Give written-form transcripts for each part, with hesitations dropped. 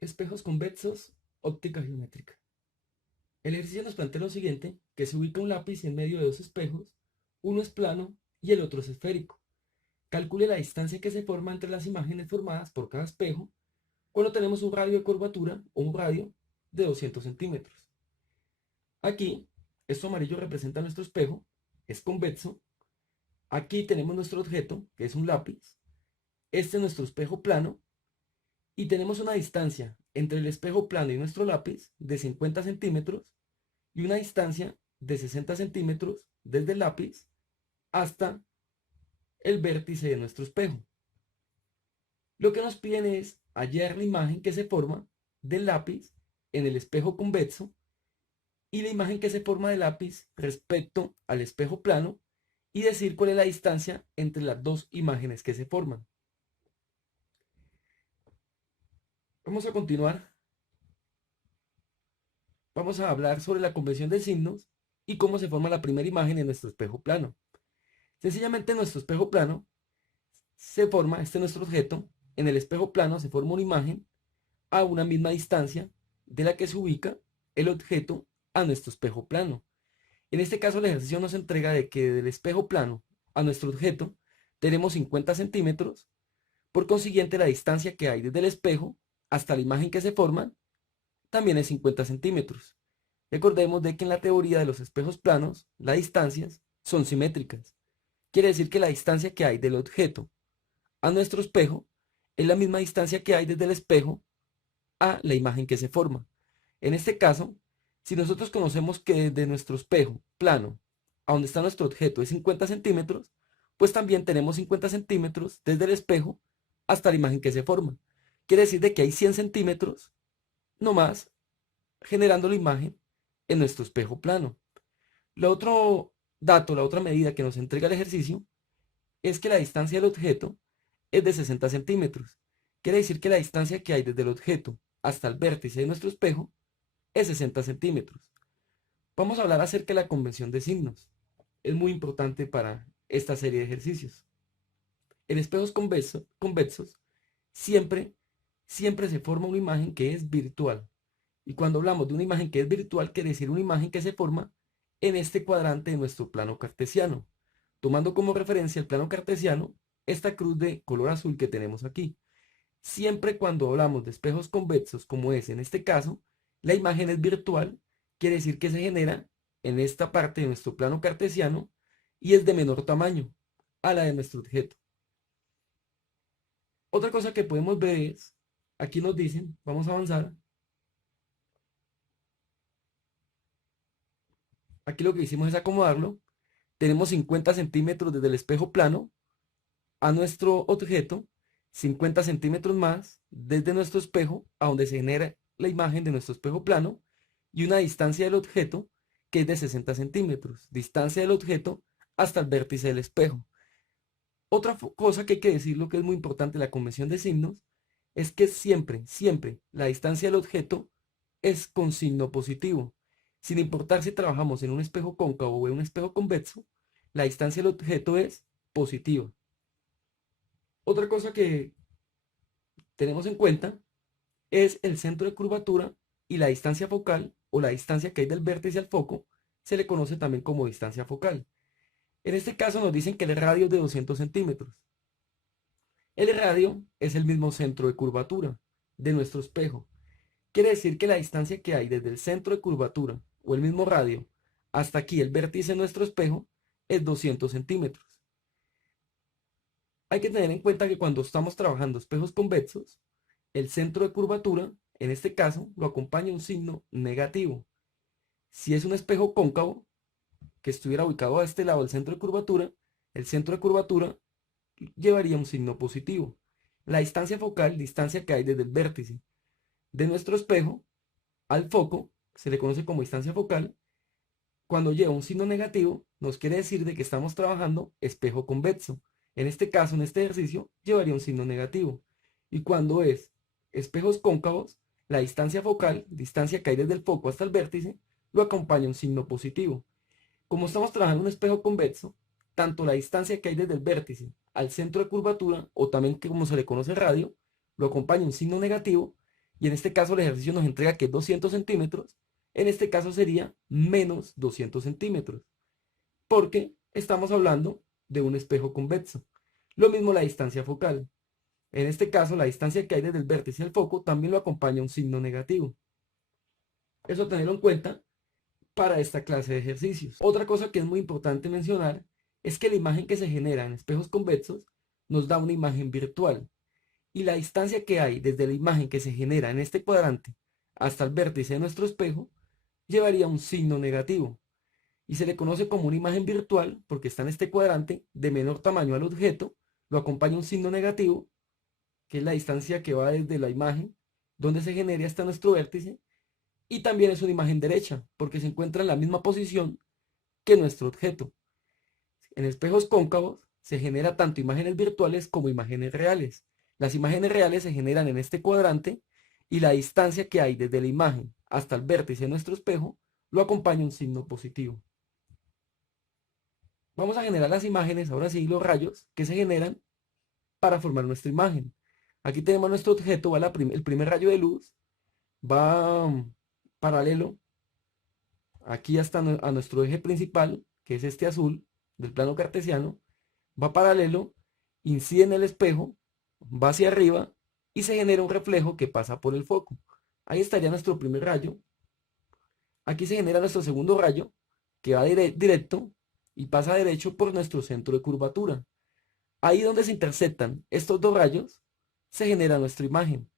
Espejos convexos, óptica geométrica. El ejercicio nos plantea lo siguiente, que se ubica un lápiz en medio de dos espejos, uno es plano y el otro es esférico. Calcule la distancia que se forma entre las imágenes formadas por cada espejo cuando tenemos un radio de curvatura o un radio de 200 centímetros. Aquí, esto amarillo representa nuestro espejo, es convexo. Aquí tenemos nuestro objeto, que es un lápiz. Este es nuestro espejo plano y tenemos una distancia entre el espejo plano y nuestro lápiz de 50 centímetros y una distancia de 60 centímetros desde el lápiz hasta el vértice de nuestro espejo. Lo que nos piden es hallar la imagen que se forma del lápiz en el espejo convexo y la imagen que se forma del lápiz respecto al espejo plano y decir cuál es la distancia entre las dos imágenes que se forman. Vamos a continuar. Vamos a hablar sobre la convención de signos y cómo se forma la primera imagen en nuestro espejo plano. Sencillamente en nuestro espejo plano se forma, este es nuestro objeto, en el espejo plano se forma una imagen a una misma distancia de la que se ubica el objeto a nuestro espejo plano. En este caso el ejercicio nos entrega de que del espejo plano a nuestro objeto tenemos 50 centímetros, por consiguiente la distancia que hay desde el espejo hasta la imagen que se forma también es 50 centímetros. Recordemos de que en la teoría de los espejos planos las distancias son simétricas. Quiere decir que la distancia que hay del objeto a nuestro espejo es la misma distancia que hay desde el espejo a la imagen que se forma. En este caso, si nosotros conocemos que desde nuestro espejo plano a donde está nuestro objeto es 50 centímetros, pues también tenemos 50 centímetros desde el espejo hasta la imagen que se forma. Quiere decir de que hay 100 centímetros no más generando la imagen en nuestro espejo plano. El otro dato, la otra medida que nos entrega el ejercicio es que la distancia del objeto es de 60 centímetros. Quiere decir que la distancia que hay desde el objeto hasta el vértice de nuestro espejo es 60 centímetros. Vamos a hablar acerca de la convención de signos. Es muy importante para esta serie de ejercicios. En espejos convexos siempre, siempre se forma una imagen que es virtual. Y cuando hablamos de una imagen que es virtual, quiere decir una imagen que se forma en este cuadrante de nuestro plano cartesiano. Tomando como referencia el plano cartesiano, esta cruz de color azul que tenemos aquí. Siempre cuando hablamos de espejos convexos, como es en este caso, la imagen es virtual, quiere decir que se genera en esta parte de nuestro plano cartesiano y es de menor tamaño a la de nuestro objeto. Otra cosa que podemos ver es, aquí nos dicen, vamos a avanzar, aquí lo que hicimos es acomodarlo, tenemos 50 centímetros desde el espejo plano a nuestro objeto, 50 centímetros más desde nuestro espejo a donde se genera la imagen de nuestro espejo plano y una distancia del objeto que es de 60 centímetros, distancia del objeto hasta el vértice del espejo. Otra cosa que hay que decir, lo que es muy importante de la convención de signos, es que siempre, siempre la distancia del objeto es con signo positivo. Sin importar si trabajamos en un espejo cóncavo o en un espejo convexo, la distancia del objeto es positiva. Otra cosa que tenemos en cuenta es el centro de curvatura y la distancia focal o la distancia que hay del vértice al foco se le conoce también como distancia focal. En este caso nos dicen que el radio es de 200 centímetros. El radio es el mismo centro de curvatura de nuestro espejo. Quiere decir que la distancia que hay desde el centro de curvatura o el mismo radio hasta aquí el vértice de nuestro espejo es 200 centímetros. Hay que tener en cuenta que cuando estamos trabajando espejos convexos, el centro de curvatura, en este caso, lo acompaña un signo negativo. Si es un espejo cóncavo, que estuviera ubicado a este lado del centro de curvatura, el centro de curvatura llevaría un signo positivo. La distancia focal, distancia que hay desde el vértice de nuestro espejo al foco, se le conoce como distancia focal. Cuando lleva un signo negativo, nos quiere decir de que estamos trabajando espejo convexo. En este caso, en este ejercicio, llevaría un signo negativo. Y cuando es espejos cóncavos, la distancia focal, distancia que hay desde el foco hasta el vértice, lo acompaña un signo positivo. Como estamos trabajando en un espejo convexo, tanto la distancia que hay desde el vértice al centro de curvatura, o también que como se le conoce radio, lo acompaña un signo negativo, y en este caso el ejercicio nos entrega que es 200 centímetros, en este caso sería menos 200 centímetros, porque estamos hablando de un espejo convexo. Lo mismo la distancia focal. En este caso, la distancia que hay desde el vértice al foco también lo acompaña un signo negativo. Eso tenerlo en cuenta para esta clase de ejercicios. Otra cosa que es muy importante mencionar es que la imagen que se genera en espejos convexos nos da una imagen virtual. Y la distancia que hay desde la imagen que se genera en este cuadrante hasta el vértice de nuestro espejo llevaría un signo negativo. Y se le conoce como una imagen virtual porque está en este cuadrante de menor tamaño al objeto, lo acompaña un signo negativo, que es la distancia que va desde la imagen donde se genere hasta nuestro vértice, y también es una imagen derecha porque se encuentra en la misma posición que nuestro objeto. En espejos cóncavos se genera tanto imágenes virtuales como imágenes reales. Las imágenes reales se generan en este cuadrante y la distancia que hay desde la imagen hasta el vértice de nuestro espejo lo acompaña un signo positivo. Vamos a generar las imágenes, ahora sí, los rayos que se generan para formar nuestra imagen. Aquí tenemos nuestro objeto, va el primer rayo de luz, va paralelo aquí hasta a nuestro eje principal, que es este azul del plano cartesiano, va paralelo, incide en el espejo, va hacia arriba y se genera un reflejo que pasa por el foco. Ahí estaría nuestro primer rayo. Aquí se genera nuestro segundo rayo, que va directo y pasa derecho por nuestro centro de curvatura. Ahí donde se interceptan estos dos rayos, se genera nuestra imagen.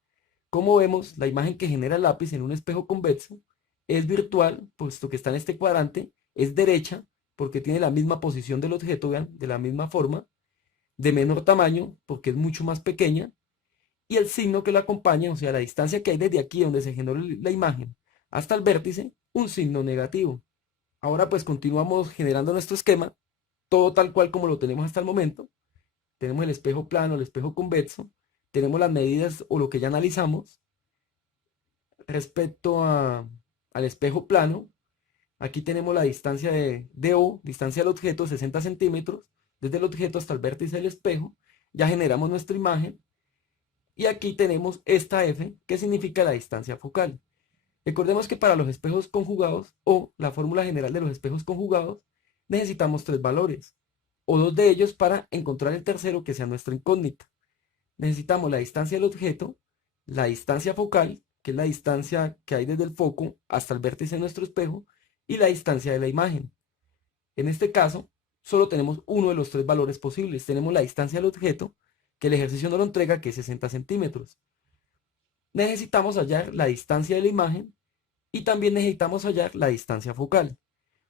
Como vemos, la imagen que genera el lápiz en un espejo convexo es virtual, puesto que está en este cuadrante, es derecha, porque tiene la misma posición del objeto, vean, de la misma forma, de menor tamaño, porque es mucho más pequeña, y el signo que la acompaña, o sea, la distancia que hay desde aquí donde se generó la imagen hasta el vértice, un signo negativo. Ahora pues continuamos generando nuestro esquema, todo tal cual como lo tenemos hasta el momento. Tenemos el espejo plano, el espejo convexo, tenemos las medidas o lo que ya analizamos respecto al espejo plano. Aquí tenemos la distancia de O, distancia del objeto, 60 centímetros, desde el objeto hasta el vértice del espejo. Ya generamos nuestra imagen. Y aquí tenemos esta F, que significa la distancia focal. Recordemos que para los espejos conjugados, o la fórmula general de los espejos conjugados, necesitamos tres valores, o dos de ellos para encontrar el tercero que sea nuestra incógnita. Necesitamos la distancia del objeto, la distancia focal, que es la distancia que hay desde el foco hasta el vértice de nuestro espejo, y la distancia de la imagen. En este caso, solo tenemos uno de los tres valores posibles. Tenemos la distancia del objeto, que el ejercicio nos lo entrega, que es 60 centímetros. Necesitamos hallar la distancia de la imagen y también necesitamos hallar la distancia focal.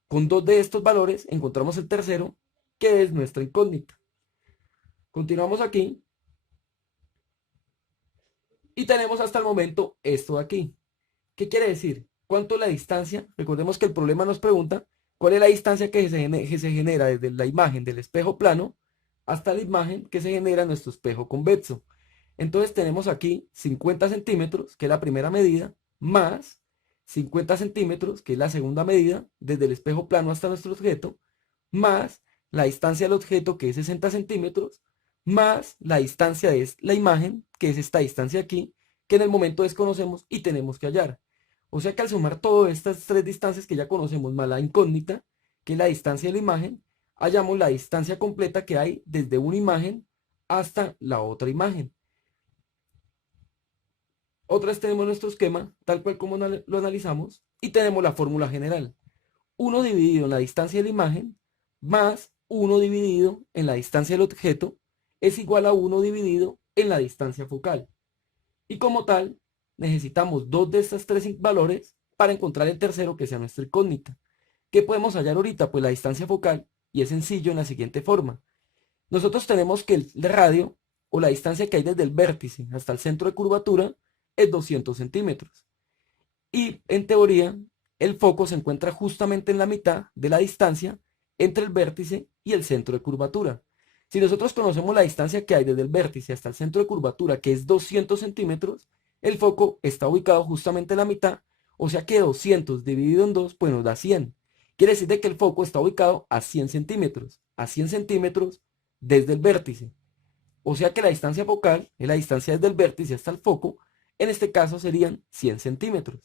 Con dos de estos valores encontramos el tercero, que es nuestra incógnita. Continuamos aquí y tenemos hasta el momento esto de aquí. ¿Qué quiere decir? ¿Cuánto es la distancia? Recordemos que el problema nos pregunta cuál es la distancia que se genera desde la imagen del espejo plano hasta la imagen que se genera en nuestro espejo convexo. Entonces tenemos aquí 50 centímetros, que es la primera medida, más 50 centímetros, que es la segunda medida, desde el espejo plano hasta nuestro objeto, más la distancia del objeto, que es 60 centímetros, más la distancia de la imagen, que es esta distancia aquí, que en el momento desconocemos y tenemos que hallar. O sea que al sumar todas estas tres distancias que ya conocemos, más la incógnita, que es la distancia de la imagen, hallamos la distancia completa que hay desde una imagen hasta la otra imagen. Otra vez tenemos nuestro esquema, tal cual como lo analizamos, y tenemos la fórmula general. 1 dividido en la distancia de la imagen, más 1 dividido en la distancia del objeto, es igual a 1 dividido en la distancia focal. Y como tal, necesitamos dos de estos tres valores para encontrar el tercero que sea nuestra incógnita. ¿Qué podemos hallar ahorita? Pues la distancia focal, y es sencillo en la siguiente forma. Nosotros tenemos que el radio, o la distancia que hay desde el vértice hasta el centro de curvatura, es 200 centímetros. Y en teoría, el foco se encuentra justamente en la mitad de la distancia entre el vértice y el centro de curvatura. Si nosotros conocemos la distancia que hay desde el vértice hasta el centro de curvatura, que es 200 centímetros, el foco está ubicado justamente en la mitad, o sea que 200 dividido en 2, pues nos da 100. Quiere decir de que el foco está ubicado a 100 centímetros, desde el vértice. O sea que la distancia focal es la distancia desde el vértice hasta el foco, En este caso serían 100 centímetros.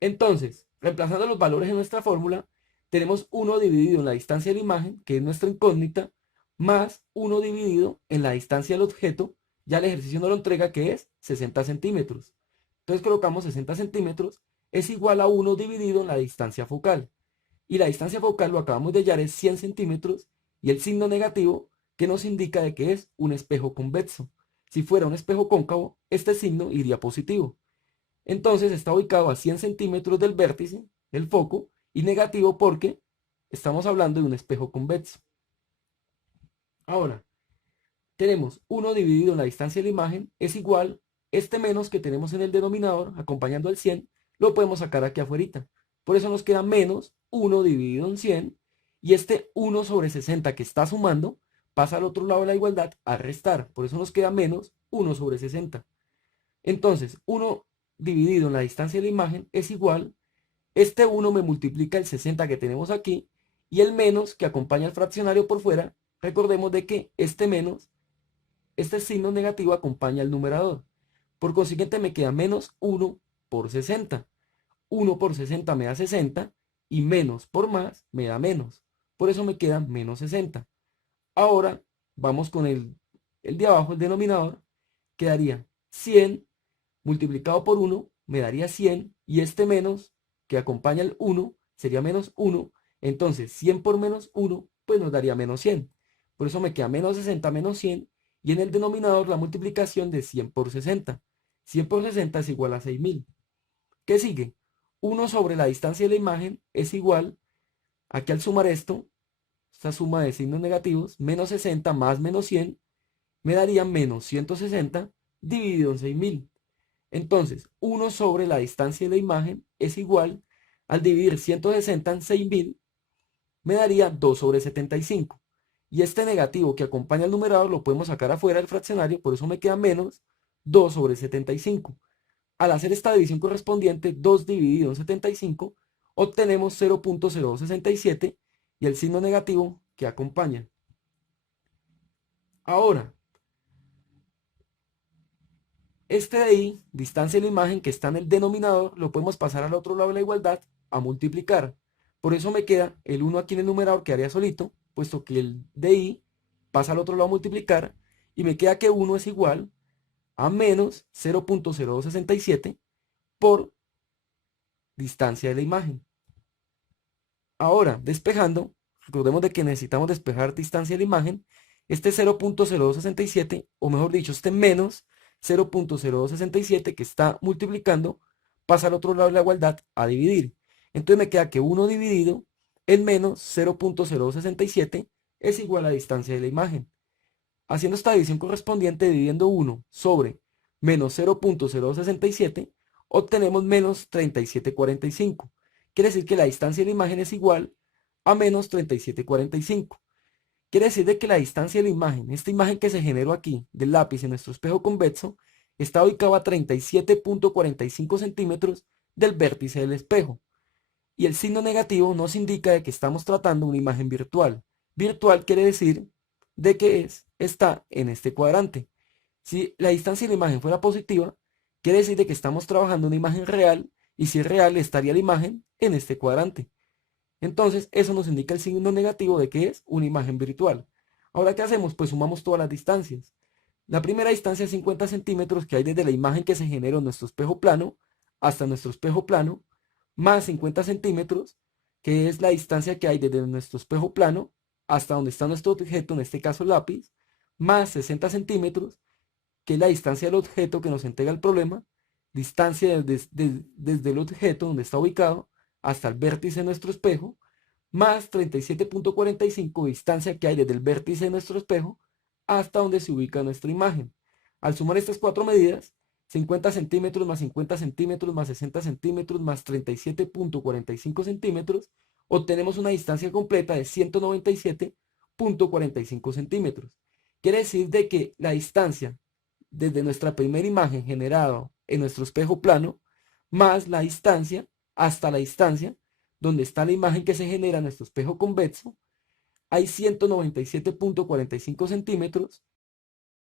Entonces, reemplazando los valores en nuestra fórmula, tenemos 1 dividido en la distancia de la imagen, que es nuestra incógnita, más 1 dividido en la distancia del objeto, ya el ejercicio nos lo entrega, que es 60 centímetros. Entonces colocamos 60 centímetros es igual a 1 dividido en la distancia focal. Y la distancia focal, lo acabamos de hallar, es 100 centímetros y el signo negativo que nos indica de que es un espejo convexo. Si fuera un espejo cóncavo, este signo iría positivo. Entonces está ubicado a 100 centímetros del vértice, del foco, y negativo porque estamos hablando de un espejo convexo. Ahora, tenemos 1 dividido en la distancia de la imagen es igual, este menos que tenemos en el denominador, acompañando al 100, lo podemos sacar aquí afuera. Por eso nos queda menos 1 dividido en 100, y este 1 sobre 60 que está sumando, pasa al otro lado de la igualdad a restar. Por eso nos queda menos 1 sobre 60. Entonces, 1 dividido en la distancia de la imagen es igual, este 1 me multiplica el 60 que tenemos aquí, y el menos que acompaña al fraccionario por fuera, recordemos de que este signo negativo acompaña al numerador. Por consiguiente me queda menos 1 por 60. 1 por 60 me da 60 y menos por más me da menos. Por eso me queda menos 60. Ahora vamos con el de abajo, el denominador. Quedaría 100 multiplicado por 1 me daría 100 y este menos que acompaña el 1 sería menos 1. Entonces 100 por menos 1 pues nos daría menos 100. Por eso me queda menos 60 menos 100 y en el denominador la multiplicación de 100 por 60. 100 por 60 es igual a 6000. ¿Qué sigue? 1 sobre la distancia de la imagen es igual, aquí al sumar esto, esta suma de signos negativos, menos 60 más menos 100, me daría menos 160 dividido en 6000. Entonces, 1 sobre la distancia de la imagen es igual, al dividir 160 en 6000, me daría 2 sobre 75. Y este negativo que acompaña al numerador lo podemos sacar afuera del fraccionario, por eso me queda menos 2 sobre 75. Al hacer esta división correspondiente, 2 dividido en 75, obtenemos 0.0267 y el signo negativo que acompaña. Ahora, este de ahí, distancia de la imagen que está en el denominador, lo podemos pasar al otro lado de la igualdad a multiplicar. Por eso me queda el 1 aquí en el numerador, que haría solito, puesto que el de ahí pasa al otro lado a multiplicar, y me queda que 1 es igual a menos 0.0267 por distancia de la imagen. Ahora, despejando, recordemos de que necesitamos despejar distancia de la imagen, este 0.0267, o mejor dicho, este menos 0.0267 que está multiplicando, pasa al otro lado de la igualdad a dividir. Entonces me queda que 1 dividido en menos 0.0267 es igual a distancia de la imagen. Haciendo esta división correspondiente, dividiendo 1 sobre menos 0.067, obtenemos menos 3745. Quiere decir que la distancia de la imagen es igual a menos 3745. Quiere decir de que la distancia de la imagen, esta imagen que se generó aquí del lápiz en nuestro espejo convexo, está ubicado a 37.45 centímetros del vértice del espejo. Y el signo negativo nos indica de que estamos tratando una imagen virtual. Virtual quiere decir de que está en este cuadrante. Si la distancia de la imagen fuera positiva, quiere decir de que estamos trabajando una imagen real, y si es real estaría la imagen en este cuadrante. Entonces eso nos indica el signo negativo de que es una imagen virtual. Ahora, ¿qué hacemos? Pues sumamos todas las distancias. La primera distancia es 50 centímetros que hay desde la imagen que se generó en nuestro espejo plano hasta nuestro espejo plano, más 50 centímetros, que es la distancia que hay desde nuestro espejo plano hasta donde está nuestro objeto, en este caso el lápiz, más 60 centímetros, que es la distancia del objeto que nos entrega el problema, distancia desde el objeto donde está ubicado hasta el vértice de nuestro espejo, más 37.45 distancia que hay desde el vértice de nuestro espejo hasta donde se ubica nuestra imagen. Al sumar estas cuatro medidas, 50 centímetros más 50 centímetros más 60 centímetros más 37.45 centímetros, obtenemos una distancia completa de 197.45 centímetros. Quiere decir de que la distancia desde nuestra primera imagen generada en nuestro espejo plano, más la distancia hasta la distancia donde está la imagen que se genera en nuestro espejo convexo, hay 197.45 centímetros,